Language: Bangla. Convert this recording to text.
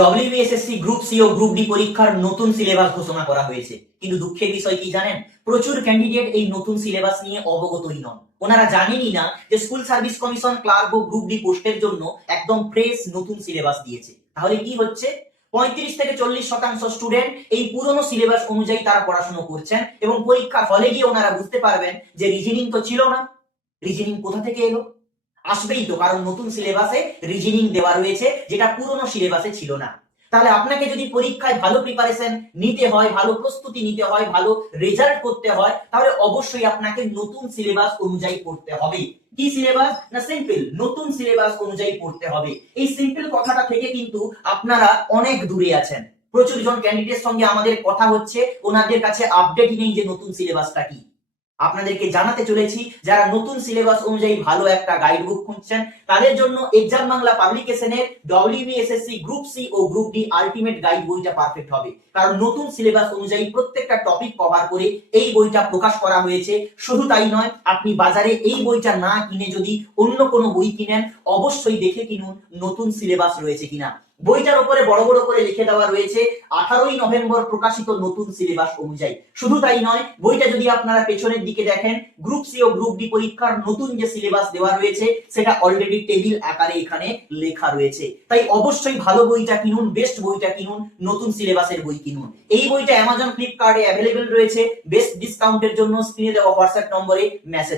ডব্লিউবিএসএসসি গ্রুপ সি ও গ্রুপ ডি পরীক্ষার নতুন সিলেবাস ঘোষণা করা হয়েছে, কিন্তু দুঃখের বিষয় কি জানেন, প্রচুর ক্যান্ডিডেট এই নতুন সিলেবাস নিয়ে অবগতই নন। ওনারা জানেনই না যে স্কুল সার্ভিস কমিশন ক্লার্ক ও গ্রুপ ডি পোস্টের জন্য একদম ফ্রেশ নতুন সিলেবাস দিয়েছে। তাহলে কি হচ্ছে, 35 থেকে 40% স্টুডেন্ট এই পুরনো সিলেবাস অনুযায়ী তারা পড়াশোনা করছেন এবং পরীক্ষার হলে গিয়ে ওনারা বুঝতে পারবেন যে রিজনিং তো ছিল না। রিজনিং কোথা থেকে এলো? আসবেই তো, কারণ নতুন সিলেবাসে রিজনিং দেওয়া রয়েছে, যেটা পুরনো সিলেবাসে ছিল না। তাহলে আপনাকে যদি পরীক্ষায় ভালো প্রিপারেশন নিতে হয়, ভালো প্রস্তুতি নিতে হয়, ভালো রেজাল্ট করতে হয়, তাহলে অবশ্যই আপনাকে নতুন সিলেবাস অনুযায়ী পড়তে হবে। কি সিলেবাস? না সিম্পল, নতুন সিলেবাস অনুযায়ী পড়তে হবে। এই সিম্পল কথাটা থেকে কিন্তু আপনারা অনেক দূরে আছেন। প্রচুর জন ক্যান্ডিডেটের সঙ্গে আমাদের কথা হচ্ছে, ওনাদের কাছে আপডেট নেই যে নতুন সিলেবাসটা কি। আপনাদেরকে জানাতে চলেছি, যারা নতুন সিলেবাস অনুযায়ী ভালো একটা গাইড বুক খুঁজছেন, তাদের জন্য এক্সাম বাংলা পাবলিকেশনের ডব্লিউবিএসএসসি গ্রুপ সি ও গ্রুপ ডি আলটিমেট গাইড বইটা পারফেক্ট হবে। কারণ নতুন সিলেবাস অনুযায়ী প্রত্যেকটা টপিক কভার করে এই বইটা প্রকাশ করা হয়েছে। শুধু তাই নয়, আপনি বাজারে এই বইটা না কিনে যদি অন্য কোনো বই কিনেন, অবশ্যই দেখে কিনুন নতুন সিলেবাস রয়েছে কিনা। বইটার উপরে বড় বড় করে লিখে দেওয়া রয়েছে 18ই নভেম্বর প্রকাশিত নতুন সিলেবাস অনুযায়ী। শুধু তাই নয়, বইটা যদি আপনারা পেছনের দিকে দেখেন, গ্রুপ সি ও গ্রুপ ডি পরীক্ষার নতুন যে সিলেবাস দেওয়া রয়েছে সেটা অলরেডি টেবিল আকারে এখানে লেখা রয়েছে। তাই অবশ্যই ভালো বইটা কিনুন, বেস্ট বইটা কিনুন, নতুন সিলেবাসের বই কিনুন। এই বইটা অ্যামাজন ফ্লিপকার্টে অ্যাভেলেবেল রয়েছে বেস্ট ডিসকাউন্টের জন্য। স্ক্রিনে দেওয়া হোয়াটসঅ্যাপ নম্বরে মেসেজ